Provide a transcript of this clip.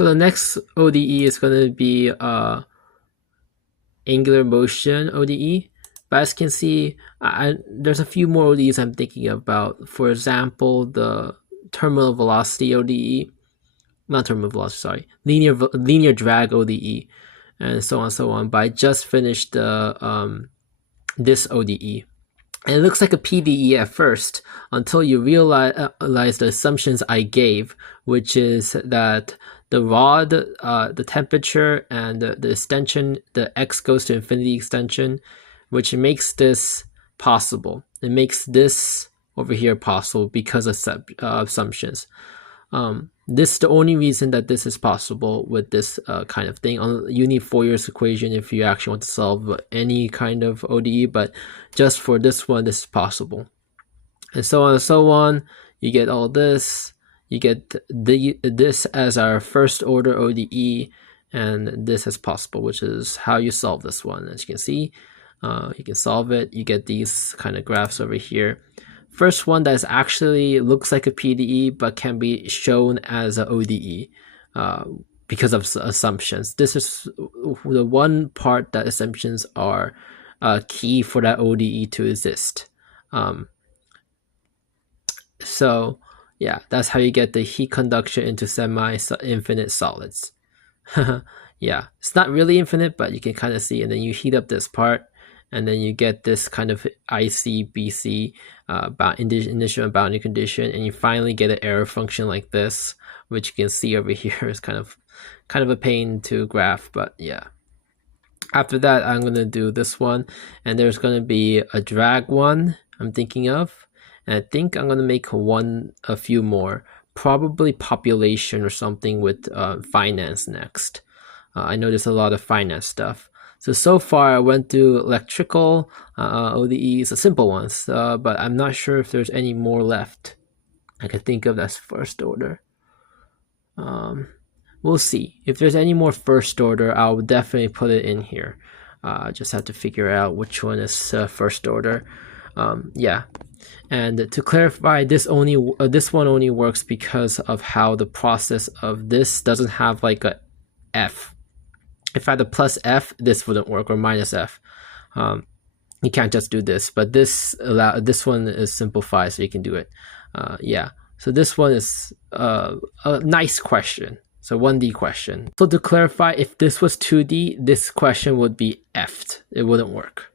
So the next ODE is going to be angular motion ODE. But as you can see, there's a few more ODEs I'm thinking about. For example, the terminal velocity ODE, not terminal velocity, sorry, linear drag ODE, and so on and so on. But I just finished this ODE. And it looks like a PDE at first until you realize the assumptions I gave, which is that the rod, the temperature, and the extension, the x goes to infinity extension, which makes this possible. It makes this over here possible because of assumptions. This is the only reason that this is possible with this kind of thing. You need Fourier's equation if you actually want to solve any kind of ODE, but just for this one, this is possible. And so on and so on. You get all this. You get this as our first order ODE, and this as possible, which is how you solve this one. As you can see, you can solve it. You get these kind of graphs over here. First one that actually looks like a PDE but can be shown as an ODE because of assumptions. This is the one part that assumptions are key for that ODE to exist. So yeah, that's how you get the heat conduction into semi-infinite solids. Yeah, it's not really infinite, but you can kind of see, and then you heat up this part, and then you get this kind of IC/BC initial and boundary condition, and you finally get an error function like this, which you can see over here is kind of a pain to graph, but yeah. After that, I'm going to do this one, and there's going to be a drag one I'm thinking of, and I think I'm going to make a few more, probably population or something with finance next. I know there's a lot of finance stuff. So far I went through electrical ODEs, the simple ones, but I'm not sure if there's any more left I can think of that's first order. We'll see. If there's any more first order, I'll definitely put it in here. Just have to figure out which one is first order. Yeah. And to clarify, this one only works because of how the process of this doesn't have like a F. If I had a plus F, this wouldn't work, or minus F. You can't just do this, but this one is simplified, so you can do it. Yeah, so this one is a nice question. So 1D question. So to clarify, if this was 2D, this question would be F'd. It wouldn't work.